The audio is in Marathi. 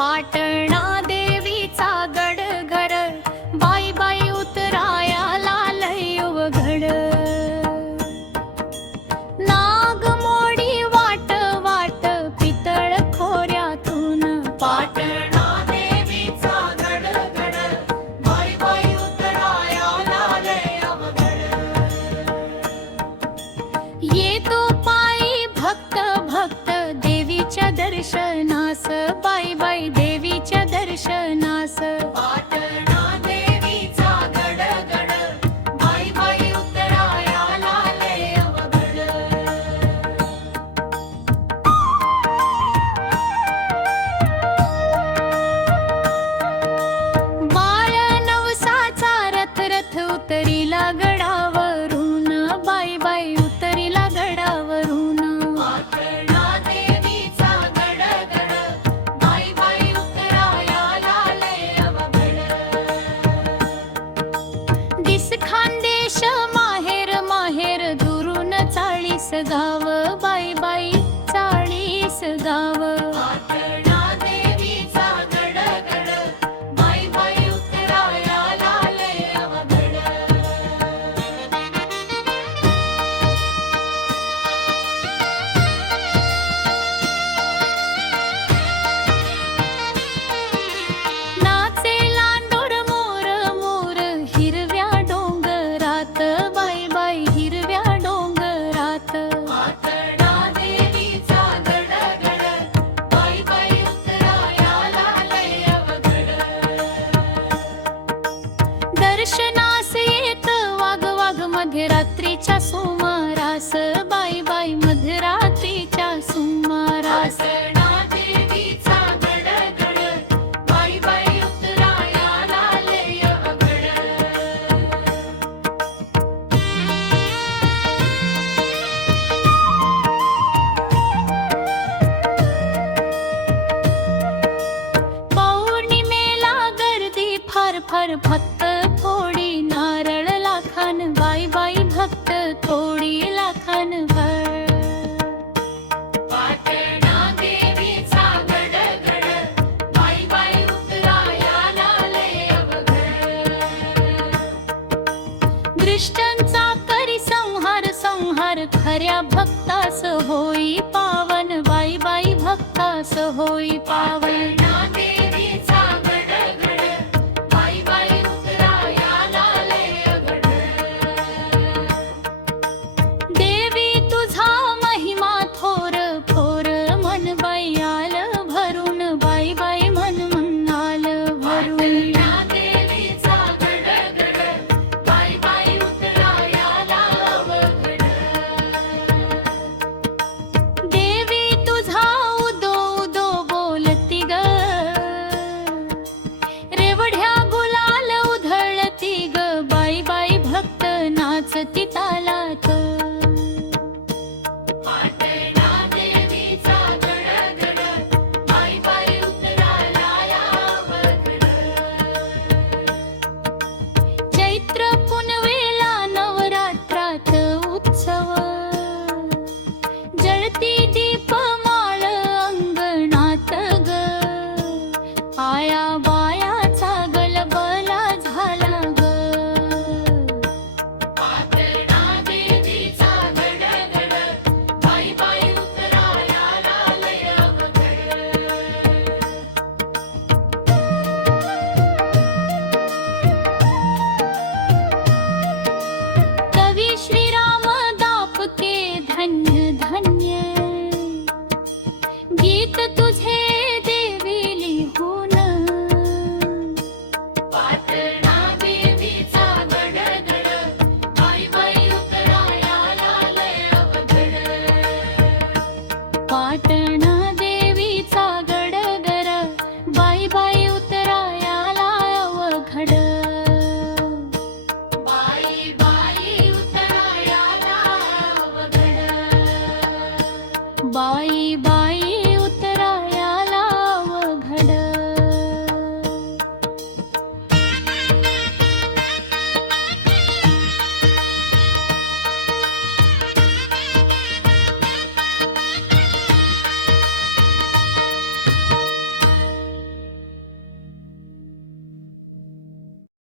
पाटणा देवीचा गड घर, बाई बाई उतरायाला लय उघड. नागमोडी वाट वाट पितळ खोऱ्यातून, पाटणा देवीचा गड गड, बाई बाई उतरायाला लय उघड. येतो पायी भक्त भक्त देवीच्या दर्शनास, बाई बाई देवीच्या दर्शनास. पाटणा देवीचा गड गड, बाई बाई उतरायाला लय उघड. बाळ नवसाचा रथ रथ उतरिला गडावरून, बाई बाई उतरिला गडावरून. पाटणा देवीचा गड गड, बाई बाई उतरायाला लय उघड. दिस खानदेश माहेर माहेर दुरून 40 गाव, बाई बाई 40 गाव. पाटणा देवीचा गड गड, बाई बाई उतरायाला लय उघड. नाचे लांडोर मोर मोर हिरव्या डोंगरात, बाई बाई हिरव्या डोंगरात. पाटणा देवीचा गड गड, बाई बाई उतरायाला लय उघड. दर्शनास येत वाघ वाघ मध्यरात्रीच्या सुमारास, बाई बाई मध्यरात्रीच्या सुमारास. पाटणा देवीचा गड गड, बाई बाई उतरायाला लय उघड. पौर्णिमेला गर्दी फार फार, भक्त थोडी नारळ लाखान, बाई बाई भक्त थोडी लाखान भर. पाटणा देवीचा गड गड, बाई बाई उतरायाला लय उघड. दृष्टांचा करी संहार संहार, खऱ्या भक्तास होई पावन, बाई बाई भक्तास होई पावन. पाटणा देवीचा गड गड, बाई बाई उतरायाला लय उघड. देवी तुझा महिमा थोर थोर, मन बाई आलं भरून, बाई बाई मन आलं भरून. पाटणा देवीचा गड गड, बाई बाई उतरायाला उघड. देवी तुझा उदो उदो बोलती ग, रेवढ्या गुलाल उधळती ग, बाई बाई भक्त नाचती तालात. पाटणा देवीचा गड गड, बाई बाई उतरायाला उघड. चैत्र पुनवेला नवरात्रात उत्सव, जळती दीपमाळ अंगणात ग, आया बायाचा गलबला झाला ग. पाटणा देवीचा गड गड, बाई बाई उतरायाला लय उघड. कवी श्रीराम दापके धन्य धन्य, गीत तुझे देवी लिहून. पाटणा देवीचा गड गड, बाई बाई उतरायाला लय उघड. पाटणा देवीचा गड गड, बाई बाई उतरायाला उघड. बाई बाई उतरायाला उघड. बाई